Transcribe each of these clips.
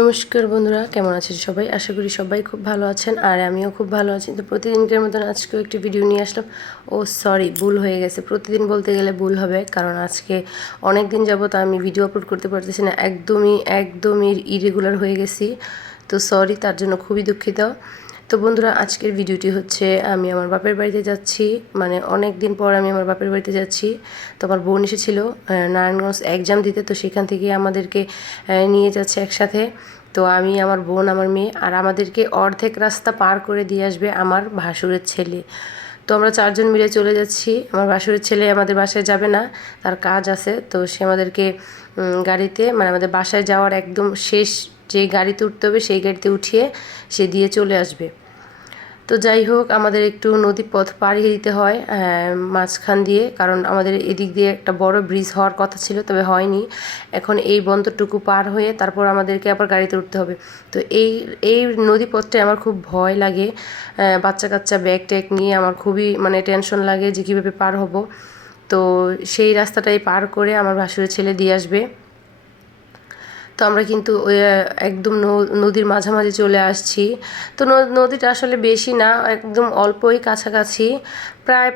নমস্কার বন্ধুরা, কেমন আছেন সবাই? আশা করি সবাই খুব ভালো আছেন আর আমিও খুব ভালো আছি। তো প্রতিদিনকার মতন আজকেও একটি ভিডিও নিয়ে আসলাম। সরি, ভুল হয়ে গেছে। প্রতিদিন বলতে গেলে ভুল হবে, কারণ আজকে অনেক দিন যাবত আমি ভিডিও আপলোড করতে পারতেছি না। একদমই ইরেগুলার হয়ে গেছি। তো সরি, তার জন্য খুবই দুঃখিত। তো বন্ধুরা, আজকের ভিডিওটি হচ্ছে আমি আমার বাপের বাড়িতে যাচ্ছি। মানে অনেক দিন পর আমি আমার বাপের বাড়িতে যাচ্ছি। তো আমার বোন এসেছিলো নারায়ণগঞ্জ এক্সাম দিতে, তো সেখান থেকে আমাদেরকে নিয়ে যাচ্ছে একসাথে। তো আমি, আমার বোন, আমার মেয়ে, আর আমাদেরকে অর্ধেক রাস্তা পার করে দিয়ে আসবে আমার ভাসুরের ছেলে। তো আমরা চারজন মিলে চলে যাচ্ছি। আমার ভাসুরের ছেলে আমাদের বাসায় যাবে না, তার কাজ আছে। তো সে আমাদেরকে গাড়িতে, মানে আমাদের বাসায় যাওয়ার একদম শেষ যে গাড়িতে উঠতে হবে সেই গাড়িতে উঠিয়ে সে দিয়ে চলে আসবে। তো যাই হোক, আমাদের একটু নদী পথ পাড়ি দিতে হয় মাঝখান দিয়ে, কারণ আমাদের এদিক দিয়ে একটা বড় ব্রিজ হওয়ার কথা ছিল, তবে হয়নি। এখন এই বন্দরটুকু পার হয়ে তারপর আমাদেরকে আবার গাড়িতে উঠতে হবে। তো এই নদী পথটায় আমার খুব ভয় লাগে। বাচ্চা কাচ্চা ব্যাগ ট্যাগ নিয়ে আমার খুবই মানে টেনশন লাগে যে কীভাবে পার হব। তো সেই রাস্তাটাই পার করে আমার ভাসুরের ছেলে দিয়ে আসবে। তো আমরা কিন্তু ওই একদম নদীর মাঝামাঝি চলে আসছি। তো নদীটা আসলে বেশি না, একদম অল্পই কাছাকাছি, প্রায়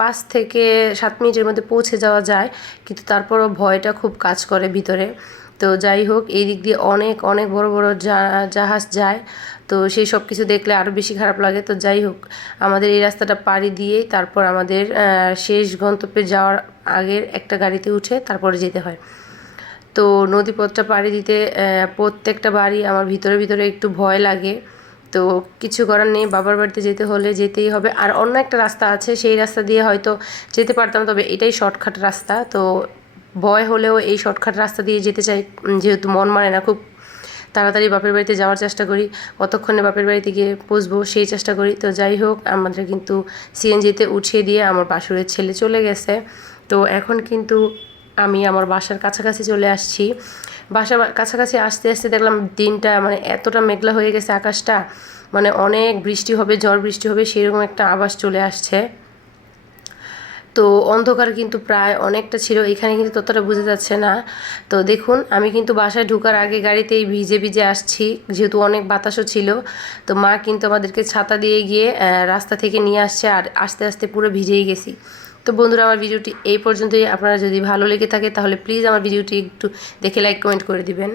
5 থেকে 7 মিনিটের মধ্যে পৌঁছে যাওয়া যায়, কিন্তু তারপরও ভয়টা খুব কাজ করে ভিতরে। তো যাই হোক, এই দিক দিয়ে অনেক অনেক বড় বড় জাহাজ যায়। তো সেই সব কিছু দেখলে আরও বেশি খারাপ লাগে। তো যাই হোক, আমাদের এই রাস্তাটা পাড়ি দিয়েই তারপর আমাদের শেষ গন্তব্যে যাওয়ার আগের একটা গাড়িতে উঠে তারপরে যেতে হয়। তো নদীপথটা পাড়ি দিতে প্রত্যেকটা বাড়ি আমার ভিতরে একটু ভয় লাগে। তো কিছু করার নেই, বাবার বাড়িতে যেতে হলে যেতেই হবে। আর অন্য একটা রাস্তা আছে, সেই রাস্তা দিয়ে হয়তো যেতে পারতাম, তবে এটাই শর্টকাট রাস্তা। তো ভয় হলেও এই শর্টকাট রাস্তা দিয়ে যেতে চাই, যেহেতু মন মানে না, খুব তাড়াতাড়ি বাপের বাড়িতে যাওয়ার চেষ্টা করি, কতক্ষণে বাপের বাড়িতে গিয়ে পৌঁছবো সেই চেষ্টা করি। তো যাই হোক, আমাদের কিন্তু সিএনজিতে উঠিয়ে দিয়ে আমার বাসুরের ছেলে চলে গেছে। তো এখন কিন্তু আমি আমার বাসার কাছাকাছি চলে আসছি। বাসার কাছাকাছি আসতে আসতে দেখলাম দিনটা মানে এতটা মেঘলা হয়ে গেছে, আকাশটা মানে অনেক বৃষ্টি হবে, ঝড় বৃষ্টি হবে সেরকম একটা আভাস চলে আসছে। তো অন্ধকার কিন্তু প্রায় অনেকটা ছিল, এখানে কিন্তু ততটা বোঝা যাচ্ছে না। তো দেখুন, আমি কিন্তু বাসায় ঢোকার আগে গাড়িতেই ভিজে ভিজে আসছি, যেহেতু অনেক বাতাসও ছিল। তো মা কিন্তু আমাদেরকে ছাতা দিয়ে গিয়ে রাস্তা থেকে নিয়ে আসছে, আর আস্তে আস্তে পুরো ভিজেই গেছি। তো বন্ধুরা, আমার ভিডিওটি এই পর্যন্তই। আপনারা যদি ভালো লেগে থাকে তাহলে প্লিজ আমার ভিডিওটি একটু দেখে লাইক কমেন্ট করে দিবেন।